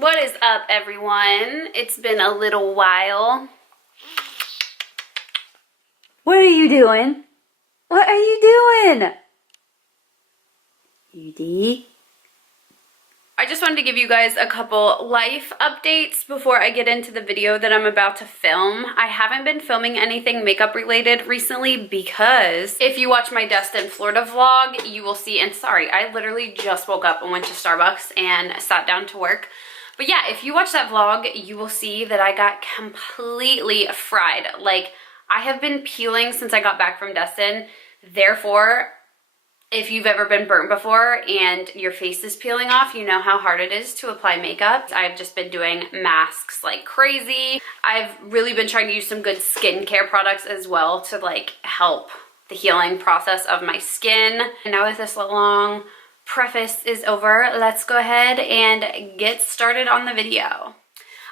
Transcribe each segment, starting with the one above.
What is up, everyone? It's been a little while. What are you doing? What are you doing? Huda? I just wanted to give you guys a couple life updates before I get into the video that I'm about to film. I haven't been filming anything makeup related recently because if you watch my Destin, Florida vlog, you will see, and sorry, I literally just woke up and went to Starbucks and sat down to work. But yeah, if you watch that vlog, you will see that I got completely fried. Like, I have been peeling since I got back from Destin. Therefore, if you've ever been burnt before and your face is peeling off, you know how hard it is to apply makeup. I've just been doing masks like crazy. I've really been trying to use some good skincare products as well to like help the healing process of my skin. And now that this long preface is over, let's go ahead and get started on the video.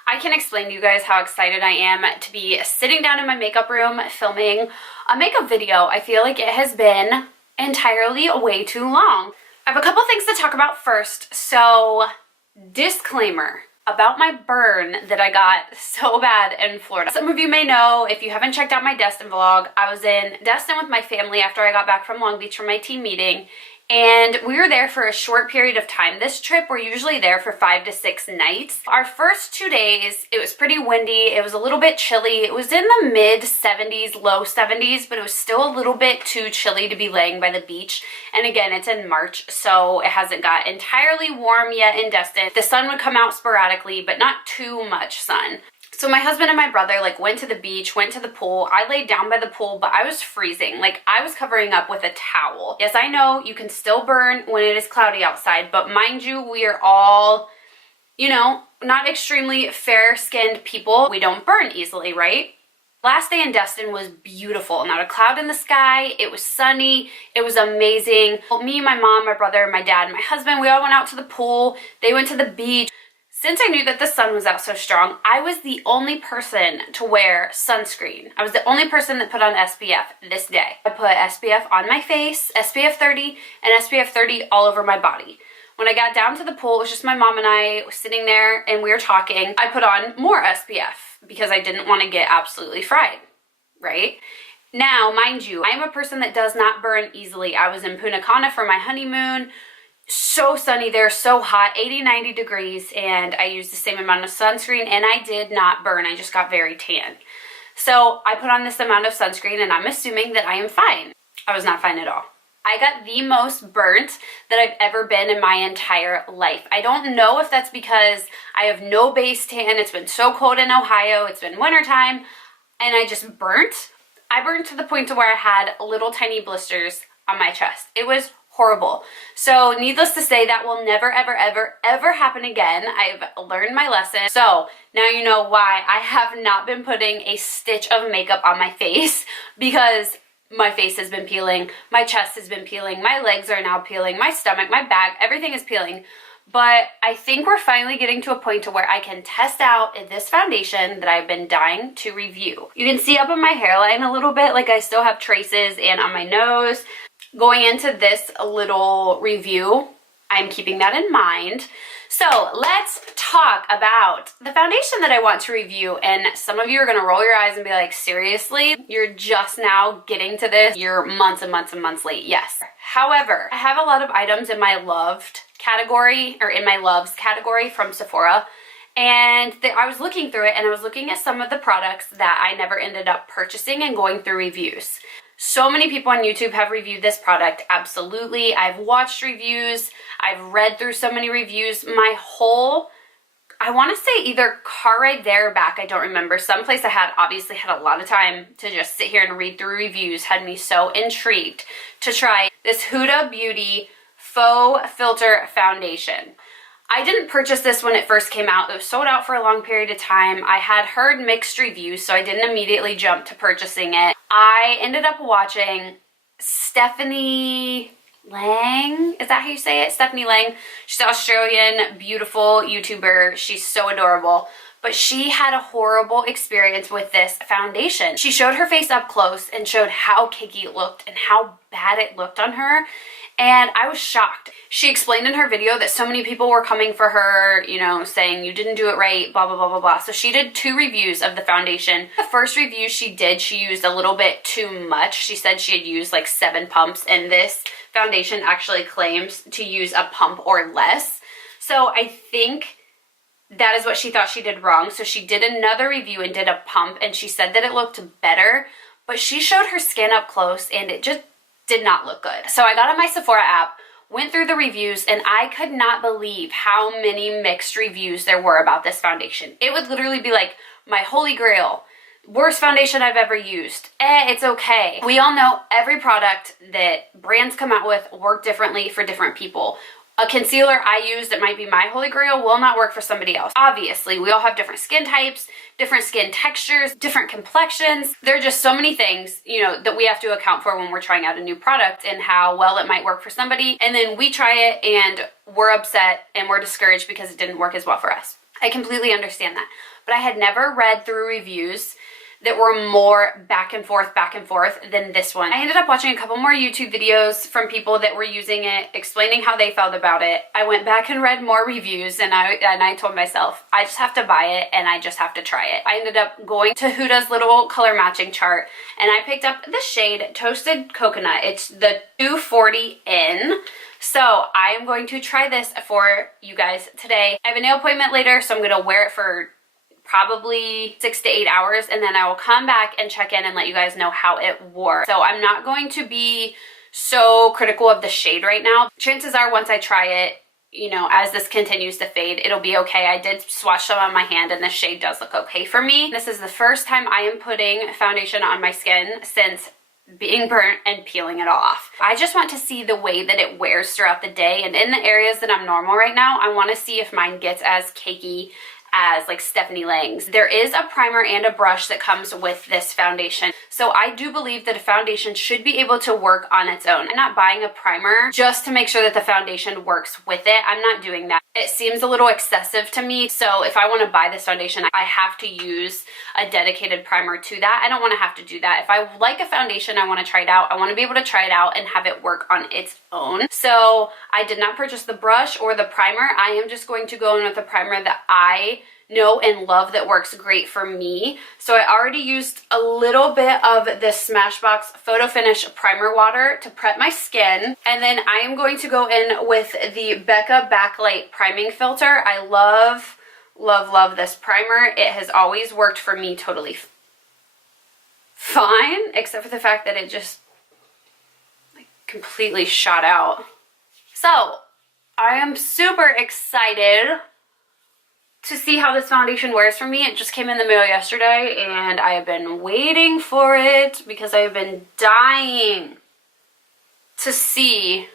I can explain to you guys how excited I am to be sitting down in my makeup room filming a makeup video. I feel like it has been entirely way too long. I have a couple things to talk about first. So, disclaimer about my burn that I got so bad in Florida. Some of you may know, if you haven't checked out my Destin vlog, I was in Destin with my family after I got back from Long Beach from my team meeting. And we were there for a short period of time. This trip, we're usually there for 5 to 6 nights. Our first 2 days, it was pretty windy. It was a little bit chilly. It was in the mid 70s, low 70s, but it was still a little bit too chilly to be laying by the beach. And again, it's in March, so it hasn't got entirely warm yet in Destin. The sun would come out sporadically, but not too much sun. So my husband and my brother like went to the beach, went to the pool. I laid down by the pool, but I was freezing. Like, I was covering up with a towel. Yes, I know you can still burn when it is cloudy outside, but mind you, we are all, you know, not extremely fair-skinned people. We don't burn easily, right? Last day in Destin was beautiful. Not a cloud in the sky. It was sunny. It was amazing. Me, my mom, my brother, my dad, and my husband, we all went out to the pool. They went to the beach. Since I knew that the sun was out so strong, I was the only person to wear sunscreen. I was the only person that put on SPF this day. I put SPF on my face, SPF 30, and SPF 30 all over my body. When I got down to the pool, it was just my mom and I sitting there and we were talking. I put on more SPF because I didn't want to get absolutely fried, right? Now, mind you, I am a person that does not burn easily. I was in Punta Cana for my honeymoon. So sunny there, so hot, 80, 90 degrees, and I used the same amount of sunscreen, and I did not burn. I just got very tan. So I put on this amount of sunscreen, and I'm assuming that I am fine. I was not fine at all. I got the most burnt that I've ever been in my entire life. I don't know if that's because I have no base tan. It's been so cold in Ohio. It's been wintertime, and I just burnt. I burned to the point to where I had little tiny blisters on my chest. It was horrible. So needless to say, that will never, ever, ever, ever happen again. I've learned my lesson. So now you know why I have not been putting a stitch of makeup on my face, because my face has been peeling, my chest has been peeling, my legs are now peeling, my stomach, my back, everything is peeling. But I think we're finally getting to a point to where I can test out this foundation that I've been dying to review. You can see up on my hairline a little bit, like I still have traces, and on my nose. Going into this little review, I'm keeping that in mind. So let's talk about the foundation that I want to review. And some of you are going to roll your eyes and be like, seriously? You're just now getting to this? You're months and months and months late. Yes. However, I have a lot of items in my loved category, or in my loves category from Sephora. And I was looking through it, and I was looking at some of the products that I never ended up purchasing and going through reviews. So many people on YouTube have reviewed this product. Absolutely. I've watched reviews. I've read through so many reviews. My whole, I want to say either car ride there or back, I don't remember. Someplace I had obviously had a lot of time to just sit here and read through reviews had me so intrigued to try this Huda Beauty Faux Filter Foundation. I didn't purchase this when it first came out. It was sold out for a long period of time. I had heard mixed reviews, so I didn't immediately jump to purchasing it. I ended up watching Stephanie Lang. Is that how you say it? Stephanie Lang. She's an Australian, beautiful YouTuber. She's so adorable. But she had a horrible experience with this foundation. She showed her face up close and showed how cakey it looked and how bad it looked on her. And I was shocked. She explained in her video that so many people were coming for her, you know, saying you didn't do it right, blah, blah, blah, blah, blah. So she did 2 reviews of the foundation. The first review she did, she used a little bit too much. She said she had used like 7 pumps, and this foundation actually claims to use a pump or less. So I think that is what she thought she did wrong. So she did another review and did a pump, and she said that it looked better, but she showed her skin up close and it just did not look good. So I got on my Sephora app, went through the reviews, and I could not believe how many mixed reviews there were about this foundation. It would literally be like, my holy grail, worst foundation I've ever used. It's okay. We all know every product that brands come out with work differently for different people. A concealer I use that might be my holy grail will not work for somebody else. Obviously, we all have different skin types, different skin textures, different complexions. There are just so many things, you know, that we have to account for when we're trying out a new product and how well it might work for somebody. And then we try it and we're upset and we're discouraged because it didn't work as well for us. I completely understand that. But I had never read through reviews that were more back and forth than this one. I ended up watching a couple more YouTube videos from people that were using it, explaining how they felt about it. I went back and read more reviews, and I told myself, I just have to buy it and I just have to try it. I ended up going to Huda's little color matching chart, and I picked up the shade Toasted Coconut. It's the 240N. So I am going to try this for you guys today. I have a nail appointment later, so I'm gonna wear it for probably 6 to 8 hours, and then I will come back and check in and let you guys know how it wore. So I'm not going to be so critical of the shade right now. Chances are once I try it, you know, as this continues to fade, it'll be okay. I did swatch some on my hand and the shade does look okay for me. This is the first time I am putting foundation on my skin since being burnt and peeling it off. I just want to see the way that it wears throughout the day, and in the areas that I'm normal right now, I want to see if mine gets as cakey as like Stephanie Lang's. There is a primer and a brush that comes with this foundation. So I do believe that a foundation should be able to work on its own. I'm not buying a primer just to make sure that the foundation works with it. I'm not doing that. It seems a little excessive to me. So if I want to buy this foundation, I have to use a dedicated primer to that. I don't want to have to do that. If I like a foundation, I want to try it out. I want to be able to try it out and have it work on its own. So I did not purchase the brush or the primer. I am just going to go in with a primer that I know and love that works great for me. So I already used a little bit of this Smashbox Photo Finish Primer Water to prep my skin. And then I am going to go in with the Becca Backlight Priming Filter. I love, love, love this primer. It has always worked for me totally fine, except for the fact that it just like completely shot out. So I am super excited to see how this foundation wears for me. It just came in the mail yesterday and I have been waiting for it because I have been dying to see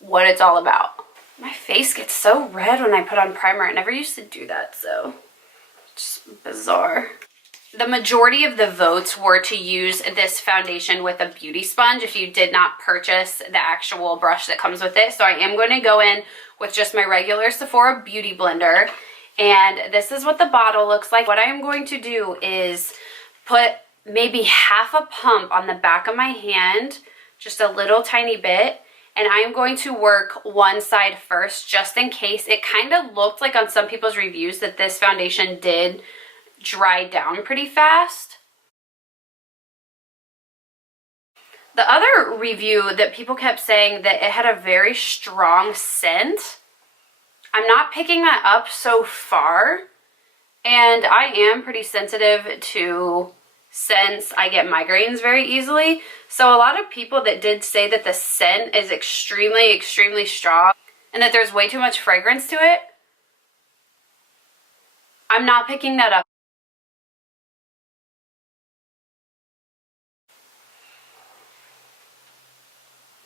what it's all about. My face gets so red when I put on primer. It never used to do that, so it's just bizarre. The majority of the votes were to use this foundation with a beauty sponge if you did not purchase the actual brush that comes with it. So I am going to go in with just my regular Sephora Beauty Blender. And this is what the bottle looks like. What I am going to do is put maybe half a pump on the back of my hand, just a little tiny bit. And I am going to work one side first, just in case. It kind of looked like on some people's reviews that this foundation did dry down pretty fast. The other review that people kept saying that it had a very strong scent. I'm not picking that up so far, and I am pretty sensitive to scents. I get migraines very easily, so a lot of people that did say that the scent is extremely, extremely strong and that there's way too much fragrance to it. I'm not picking that up.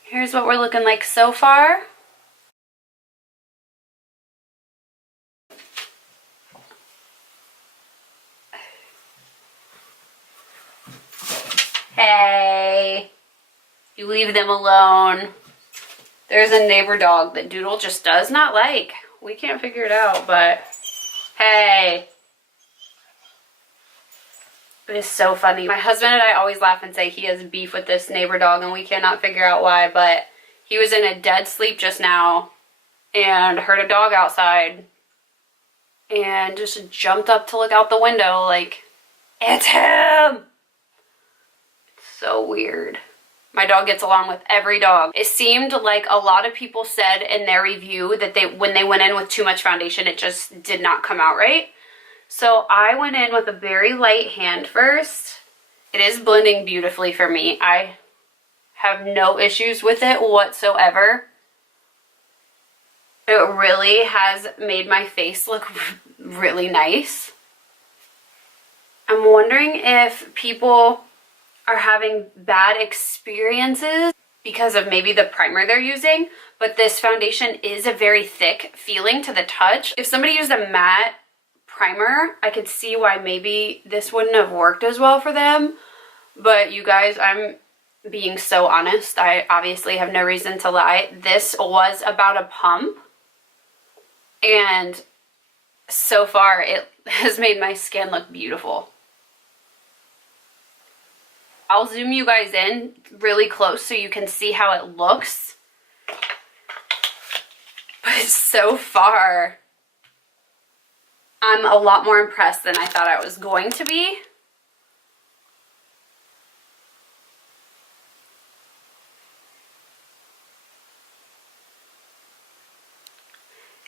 Here's what we're looking like so far. Hey, you leave them alone. There's a neighbor dog that Doodle just does not like. We can't figure it out, but hey. It is so funny. My husband and I always laugh and say he has beef with this neighbor dog and we cannot figure out why, but he was in a dead sleep just now and heard a dog outside and just jumped up to look out the window like, it's him! It's so weird. My dog gets along with every dog. It seemed like a lot of people said in their review that when they went in with too much foundation, it just did not come out right. So I went in with a very light hand first. It is blending beautifully for me. I have no issues with it whatsoever. It really has made my face look really nice. I'm wondering if people are having bad experiences because of maybe the primer they're using, but this foundation is a very thick feeling to the touch. If somebody used a matte primer, I could see why maybe this wouldn't have worked as well for them. But you guys, I'm being so honest. I obviously have no reason to lie. This was about a pump, and so far it has made my skin look beautiful. I'll zoom you guys in really close so you can see how it looks. But so far, I'm a lot more impressed than I thought I was going to be.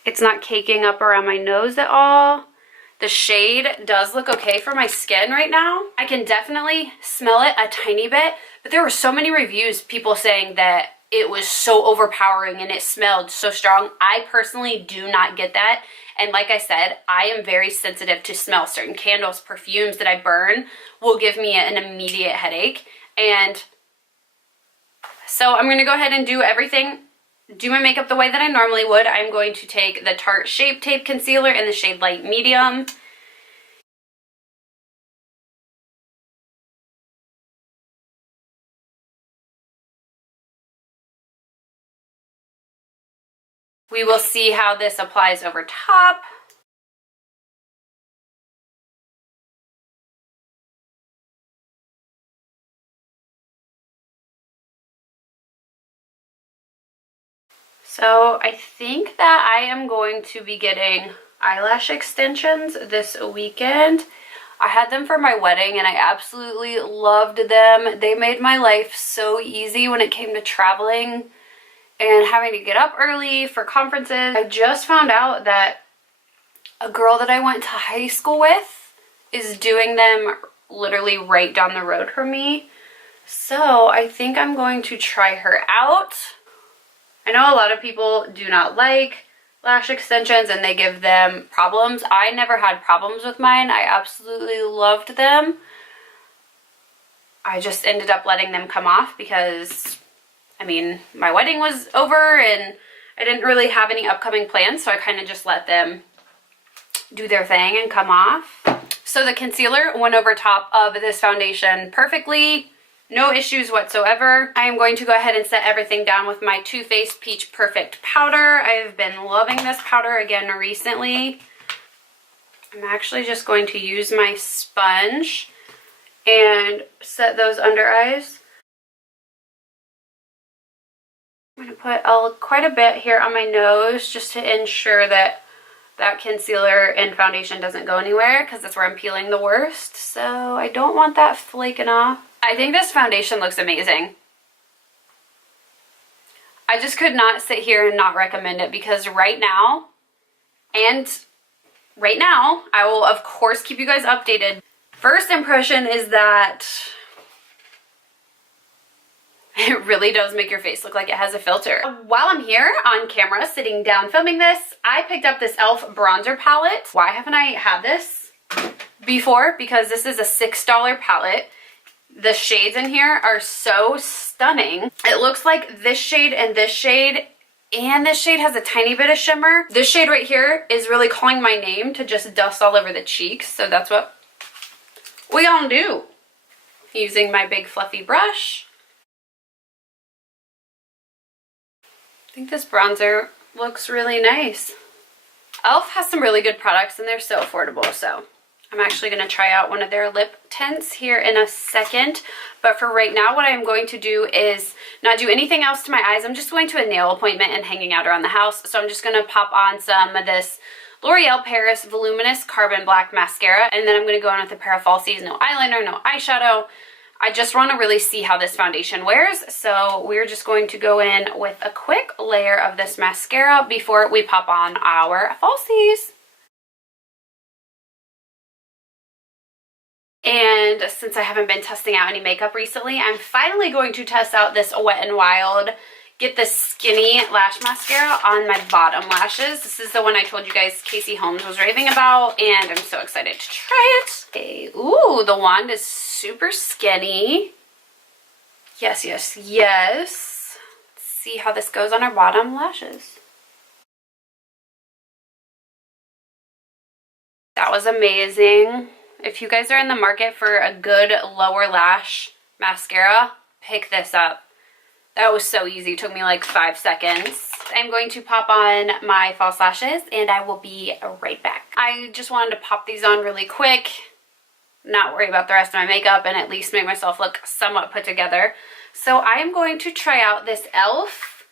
It's not caking up around my nose at all. The shade does look okay for my skin right now. I can definitely smell it a tiny bit, but there were so many reviews, people saying that it was so overpowering and it smelled so strong. I personally do not get that. And like I said, I am very sensitive to smell. Certain candles, perfumes that I burn will give me an immediate headache. And so I'm gonna go ahead and do my makeup the way that I normally would. I'm going to take the Tarte Shape Tape Concealer in the shade Light Medium. We will see how this applies over top. So I think that I am going to be getting eyelash extensions this weekend. I had them for my wedding and I absolutely loved them. They made my life so easy when it came to traveling and having to get up early for conferences. I just found out that a girl that I went to high school with is doing them literally right down the road from me. So I think I'm going to try her out. I know a lot of people do not like lash extensions and they give them problems. I never had problems with mine. I absolutely loved them. I just ended up letting them come off because, I mean, my wedding was over and I didn't really have any upcoming plans, so I kind of just let them do their thing and come off. So the concealer went over top of this foundation perfectly. No issues whatsoever. I am going to go ahead and set everything down with my Too Faced Peach Perfect Powder. I've been loving this powder again recently. I'm actually just going to use my sponge and set those under eyes. I'm going to put quite a bit here on my nose just to ensure that that concealer and foundation doesn't go anywhere, because that's where I'm peeling the worst. So I don't want that flaking off. I think this foundation looks amazing. I just could not sit here and not recommend it, because right now, I will of course keep you guys updated. First impression is that it really does make your face look like it has a filter. While I'm here on camera sitting down filming this, I picked up this e.l.f. bronzer palette. Why haven't I had this before? Because this is a $6 palette. The shades in here are so stunning. It looks like this shade and this shade, and this shade has a tiny bit of shimmer. This shade right here is really calling my name to just dust all over the cheeks, so that's what we gonna do. Using my big fluffy brush. I think this bronzer looks really nice. e.l.f. has some really good products and they're so affordable, so I'm actually going to try out one of their lip tints here in a second. But for right now, what I'm going to do is not do anything else to my eyes. I'm just going to a nail appointment and hanging out around the house. So I'm just going to pop on some of this L'Oreal Paris Voluminous Carbon Black Mascara. And then I'm going to go in with a pair of falsies. No eyeliner, no eyeshadow. I just want to really see how this foundation wears. So we're just going to go in with a quick layer of this mascara before we pop on our falsies. And since I haven't been testing out any makeup recently, I'm finally going to test out this Wet n Wild Get the Skinny Lash Mascara on my bottom lashes. This is the one I told you guys Casey Holmes was raving about, and I'm so excited to try it. Okay. Ooh, the wand is super skinny. Yes, yes, yes. Let's see how this goes on our bottom lashes. That was amazing. If you guys are in the market for a good lower lash mascara, pick this up. That was so easy. It took me like 5 seconds. I'm going to pop on my false lashes and I will be right back. I just wanted to pop these on really quick, not worry about the rest of my makeup, and at least make myself look somewhat put together. So I am going to try out this e.l.f.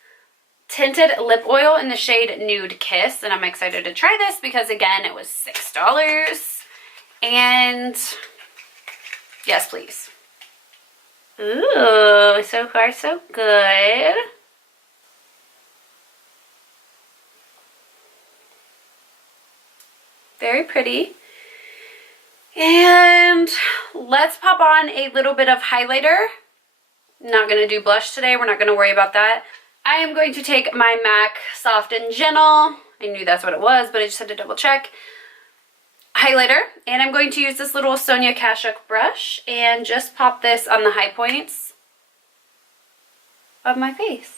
tinted lip oil in the shade Nude Kiss, and I'm excited to try this because again, it was $6. And yes, please. Ooh, so far so good. Very pretty. And let's pop on a little bit of highlighter. Not going to do blush today. We're not going to worry about that. I am going to take my MAC Soft and Gentle. I knew that's what it was, but I just had to double check. Highlighter, and I'm going to use this little Sonia Kashuk brush and just pop this on the high points of my face.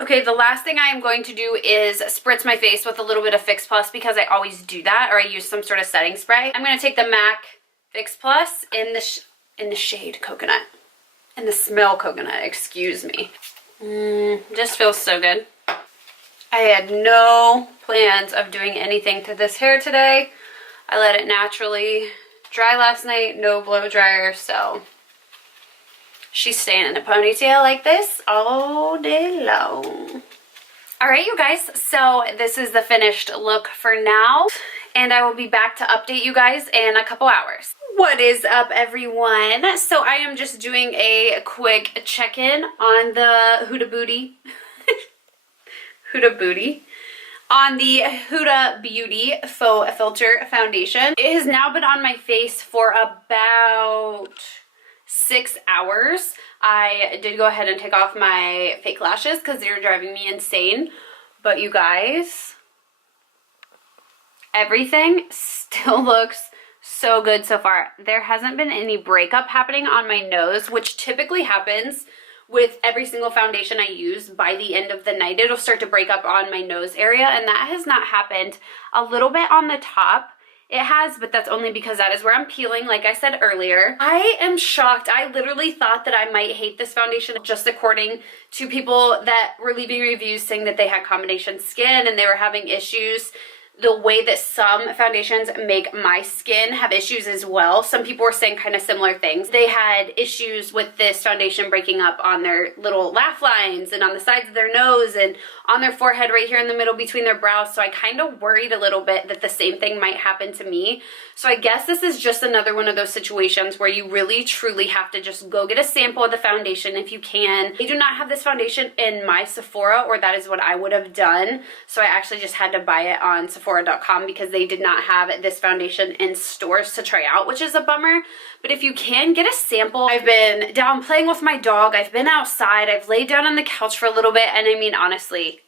Okay, the last thing I am going to do is spritz my face with a little bit of Fix Plus because I always do that, or I use some sort of setting spray. I'm going to take the MAC Fix Plus in the shade Coconut. And the smell coconut, excuse me. Just feels so good. I had no plans of doing anything to this hair today. I let it naturally dry last night, no blow dryer, so she's staying in a ponytail like this all day long. All right, you guys, so this is the finished look for now, and I will be back to update you guys in a couple hours. What is up, everyone? So I am just doing a quick check-in on the Huda Booty. Huda Booty. On the Huda Beauty Faux Filter Foundation. It has now been on my face for about 6 hours. I did go ahead and take off my fake lashes because they were driving me insane. But you guys, everything still looks so good so far. There hasn't been any breakup happening on my nose, which typically happens with every single foundation I use. By the end of the night, it'll start to break up on my nose area, and that has not happened. A little bit on the top it has, but that's only because that is where I'm peeling, like I said earlier. I am shocked. I literally thought that I might hate this foundation, just according to people that were leaving reviews saying that they had combination skin and they were having issues. The way that some foundations make my skin have issues as well. Some people were saying kind of similar things. They had issues with this foundation breaking up on their little laugh lines and on the sides of their nose and on their forehead right here in the middle between their brows. So I kind of worried a little bit that the same thing might happen to me. So I guess this is just another one of those situations where you really truly have to just go get a sample of the foundation if you can. I do not have this foundation in my Sephora, or that is what I would have done. So I actually just had to buy it on Sephora.com because they did not have this foundation in stores to try out, which is a bummer. But if you can get a sample, I've been down playing with my dog, I've been outside, I've laid down on the couch for a little bit, and I mean, honestly,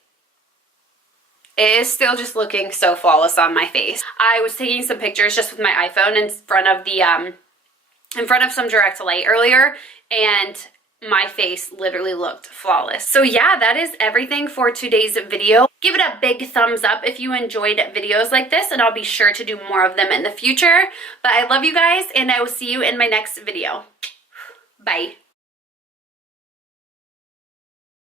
it is still just looking so flawless on my face. I was taking some pictures just with my iPhone in front of the in front of some direct light earlier, and my face literally looked flawless. So yeah, that is everything for today's video. Give it a big thumbs up if you enjoyed videos like this, and I'll be sure to do more of them in the future. But I love you guys, and I will see you in my next video. Bye.